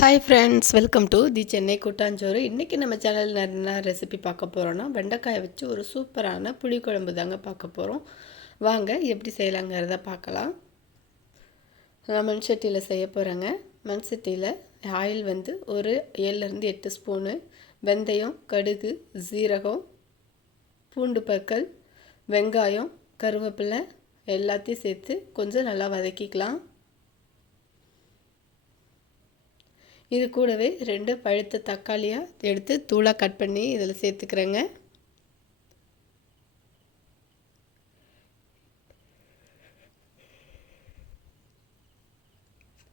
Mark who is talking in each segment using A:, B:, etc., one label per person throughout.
A: Hi friends welcome to the Chennai கூட்டாஞ்சோறு இன்றைக்கி நம்ம சேனலில் என்ன ரெசிபி பார்க்க போகிறோன்னா வெண்டைக்காயை வச்சு ஒரு சூப்பரான புளிக்குழம்பு தாங்க பார்க்க போகிறோம் வாங்க எப்படி செய்யலாங்கிறத பார்க்கலாம். நான் மண் சட்டியில் செய்ய போகிறேங்க மண் சட்டியில் ஆயில் வந்து ஒரு ஏழுலேருந்து எட்டு ஸ்பூனு வெந்தயம் கடுகு ஜீரகம் பூண்டு பற்கள் வெங்காயம் கருவேப்பிலை எல்லாத்தையும் சேர்த்து கொஞ்சம் நல்லா வதக்கிக்கலாம். இது கூடவே ரெண்டு பழுத்த தக்காளியாக எடுத்து தூளாக கட் பண்ணி இதில் சேர்த்துக்கிறேங்க.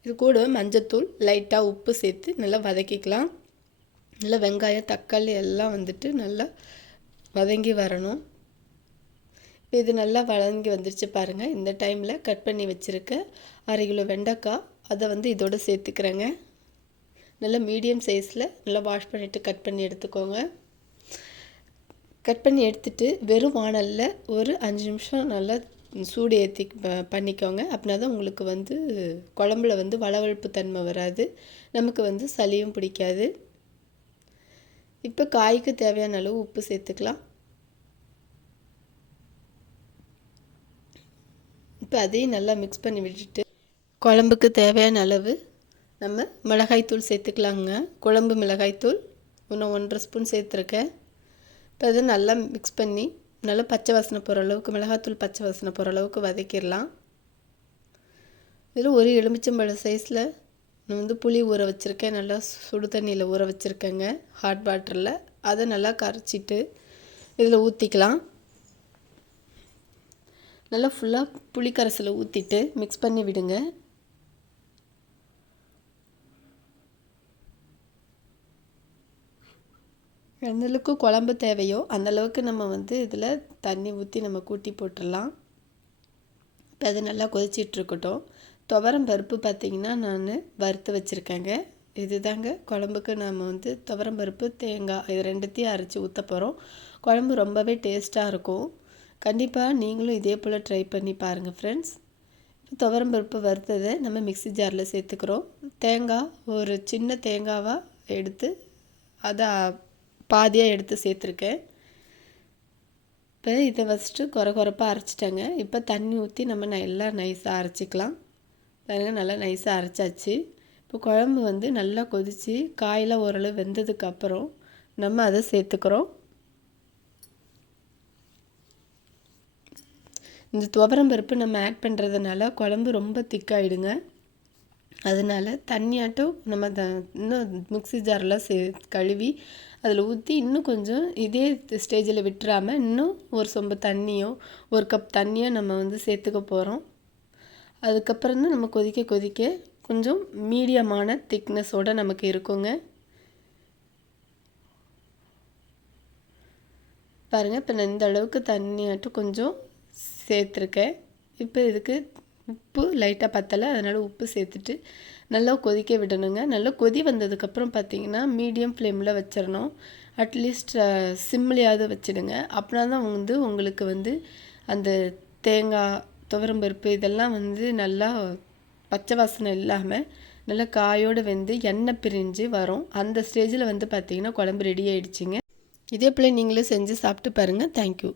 A: இது கூட மஞ்சத்தூள் லைட்டாக உப்பு சேர்த்து நல்லா வதக்கிக்கலாம். நல்லா வெங்காயம் தக்காளி எல்லாம் வந்துட்டு நல்லா வதங்கி வரணும். இது நல்லா வதங்கி வந்துருச்சு பாருங்கள் இந்த டைமில் கட் பண்ணி வச்சுருக்க அரை கிலோ வெண்டைக்காய் அதை வந்து இதோடு சேர்த்துக்கிறேங்க. நல்லா மீடியம் சைஸில் நல்லா வாஷ் பண்ணிவிட்டு கட் பண்ணி எடுத்துக்கோங்க. கட் பண்ணி எடுத்துட்டு வெறும் வானலில் ஒரு அஞ்சு நிமிஷம் நல்லா சூடு ஏற்றி பண்ணிக்கோங்க. அப்படின்னா தான் உங்களுக்கு வந்து குழம்புல வந்து வளவழுப்பு தன்மை வராது. நமக்கு வந்து சளியும் பிடிக்காது. இப்போ காய்க்கு தேவையான அளவு உப்பு சேர்த்துக்கலாம். இப்போ அதையும் நல்லா மிக்ஸ் பண்ணி விட்டுட்டு குழம்புக்கு தேவையான அளவு நம்ம மிளகாய்த்தூள் சேர்த்துக்கலாங்க. குழம்பு மிளகாய்த்தூள் இன்னும் ஒன்றரை ஸ்பூன் சேர்த்துருக்கேன். இப்போ அதை நல்லா மிக்ஸ் பண்ணி நல்லா பச்சை வாசனை போகிற அளவுக்கு மிளகாத்தூள் பச்சை வாசனை போகிற அளவுக்கு வதக்கிடலாம். இதில் ஒரு எலுமிச்சம்பழம் சைஸில் நான் வந்து புளி ஊற வச்சுருக்கேன். நல்லா சுடு தண்ணியில் ஊற வச்சுருக்கேங்க ஹாட் வாட்டரில் அதை நல்லா கரைச்சிட்டு இதில் ஊற்றிக்கலாம் நல்லா ஃபுல்லாக புளி கரைசலை ஊற்றிட்டு மிக்ஸ் பண்ணி விடுங்க. எந்தளவுக்கு குழம்பு தேவையோ அந்தளவுக்கு நம்ம வந்து இதில் தண்ணி ஊற்றி நம்ம கூட்டி போட்டுடலாம். இப்போ அது நல்லா கொதிச்சிட்ருக்கட்டும் துவரம் பருப்பு பார்த்திங்கன்னா நான் வறுத்து வச்சுருக்கேங்க. இது தாங்க குழம்புக்கு நாம் வந்து துவரம் பருப்பு தேங்காய் இது ரெண்டுத்தையும் அரைச்சி ஊற்ற போகிறோம் குழம்பு ரொம்பவே டேஸ்ட்டாக இருக்கும். கண்டிப்பாக நீங்களும் இதே போல் ட்ரை பண்ணி பாருங்கள் ஃப்ரெண்ட்ஸ் துவரம் பருப்பு வறுத்ததை நம்ம மிக்சி ஜாரில் சேர்த்துக்கிறோம். தேங்காய் ஒரு சின்ன தேங்காவாக எடுத்து அதை பாதியாக எடுத்து சேர்த்துருக்கேன் இப்போ இதை ஃபஸ்ட்டு குறை குறைப்பாக அரைச்சிட்டேங்க. இப்போ தண்ணி ஊற்றி நம்ம நல்லா நைஸாக அரைச்சிக்கலாம். பாருங்கள் நல்லா நைஸாக அரைச்சாச்சு. இப்போ குழம்பு வந்து நல்லா கொதித்து காயெல்லாம் ஓரளவு வெந்ததுக்கப்புறம் நம்ம அதை சேர்த்துக்கிறோம். இந்த துவரம் பருப்பு நம்ம ஆட் பண்ணுறதுனால குழம்பு ரொம்ப திக்காயிடுங்க அதனால தண்ணியாட்டம் நம்ம த இன்னும் மிக்சி ஜாரில் சே கழுவி அதில் ஊற்றி இன்னும் கொஞ்சம் இதே ஸ்டேஜில் விட்டுறாமல் இன்னும் ஒரு சொம்பு தண்ணியோ ஒரு கப் தண்ணியோ நம்ம வந்து சேர்த்துக்க போகிறோம் அதுக்கப்புறம் தான் நம்ம கொதிக்க கொதிக்க கொஞ்சம் மீடியமான திக்னஸோடு நமக்கு இருக்குங்க. பாருங்கள் இப்போ நான் இந்த அளவுக்கு தண்ணியாட்டும் கொஞ்சம் சேர்த்துருக்கேன். இப்போ இதுக்கு உப்பு லைட்டாக பத்தலை. அதனால் உப்பு சேர்த்துட்டு நல்லா கொதிக்க விடணுங்க. நல்லா கொதி வந்ததுக்கப்புறம் பார்த்தீங்கன்னா மீடியம் ஃப்ளேமில் வச்சிடணும் அட்லீஸ்ட் சிம்லையாவது வச்சுடுங்க. அப்படின்னா தான் வந்து உங்களுக்கு வந்து அந்த தேங்காய் துவரம்பருப்பு இதெல்லாம் வந்து நல்லா பச்சை வாசனை இல்லாமல் நல்லா காயோடு வந்து எண்ணெய் பிரிஞ்சு வரும். அந்த ஸ்டேஜில் வந்து பார்த்திங்கன்னா குழம்பு ரெடி ஆகிடுச்சிங்க இதே போல் நீங்களும் செஞ்சு சாப்பிட்டு பாருங்கள் தேங்க்யூ